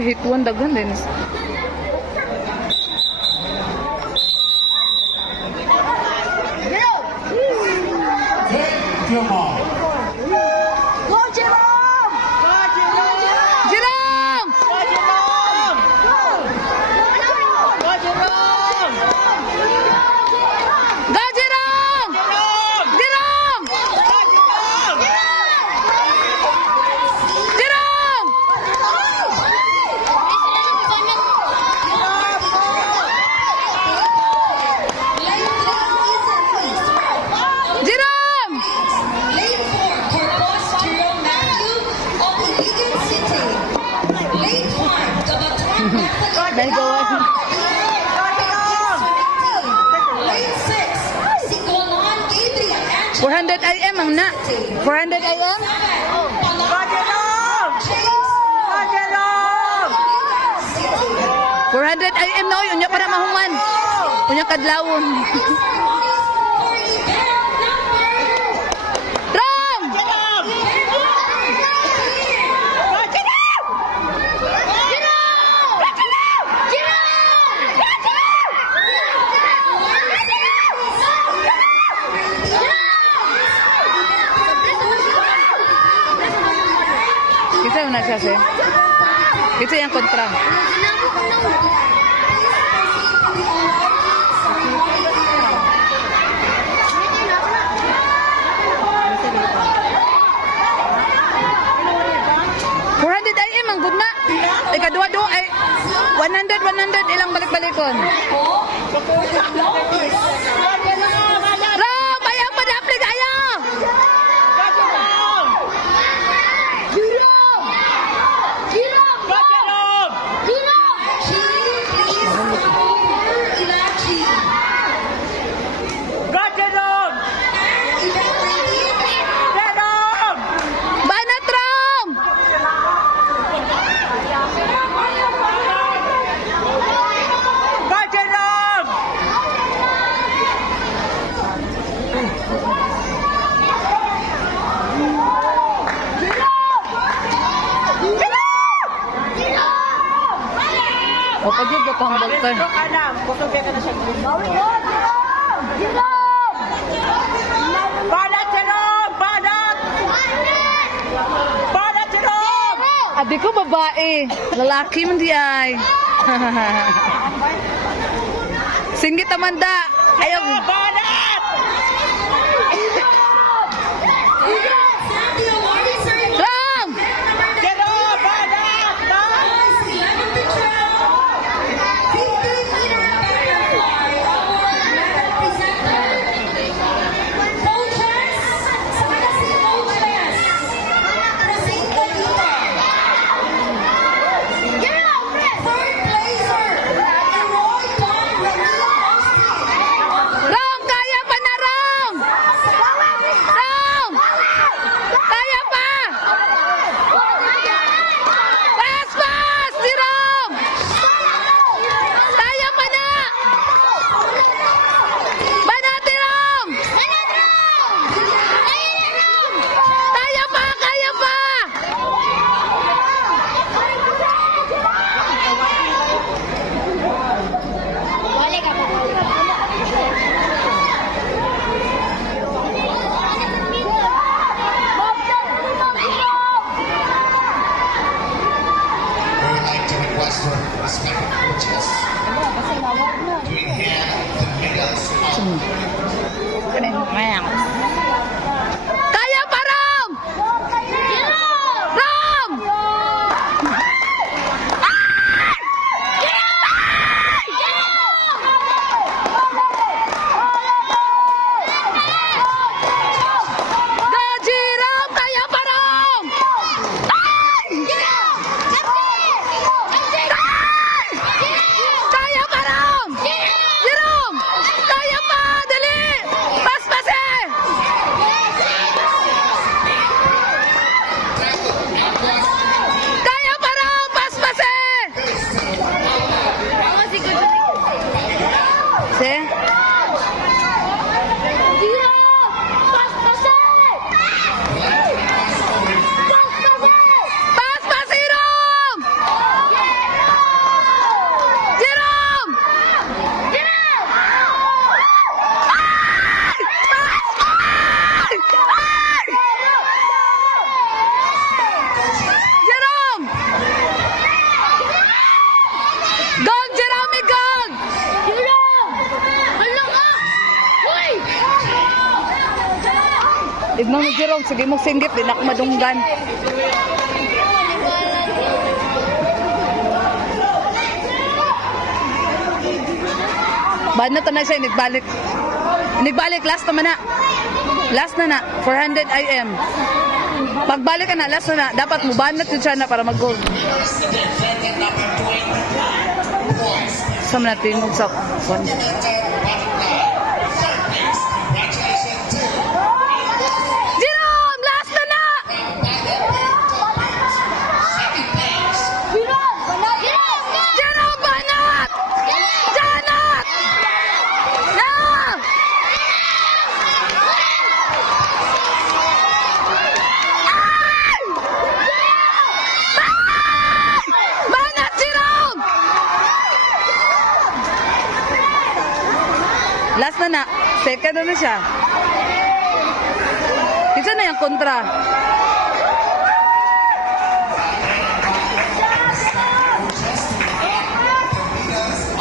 hituan daghan din. Come on. Go, Jerome! Jerome! Go, Jerome! Jerome! Jerome! Jerome! Lane 4, Corpus Jerome Matthew of Iligan City. Lane 5, Gabatuan Dahil gawa. Lane 6, Sigolan Gabriel Angel. 400 IM ang na. 400 IM? James 400 IM na oy. Unya para mahuman. Unya kadlawon. for event number Ram! Kita yung nasa siya. Kita yung kontra. IM ang gudna. Ikaduwa-duwa ay 100 ilang balik-balikon. Ram! Ayaw pa dapli kayo! Banat, Ram! O pagod ka pang baltan. Adi ko babae. Lalaki man di ay. Singgit Amanda. Ayaw. Ram! Ram! Kaya pa na, Ram! Ram! Kaya pa! Pas! Pas! Si Ram! Kaya pa na! Banati, Ram! Kaya pa! Kaya pa! We would like to request for respected coaches to inhale the medals. Kaya pa, Ram! Ram! Gaji, Ram! Kaya pa, Ram! Kaya pa, Ram! Jerome! Kaya pa! Dali! Pas-pase! Nang Jerome, sige mo singgit, di na ako madunggan. Banat na siya, nagbalik. Nagbalik, last naman na. Last na na, 400 IM. Pagbalik ka na, last na na, dapat mo banat yun siya na para mag-gold. Saan natin yung sa Jerome! Last na na! Jerome, banat! Janat! Na! Ay! Banat, Jerome! Last na na. Second na siya. Isa na yung kontra.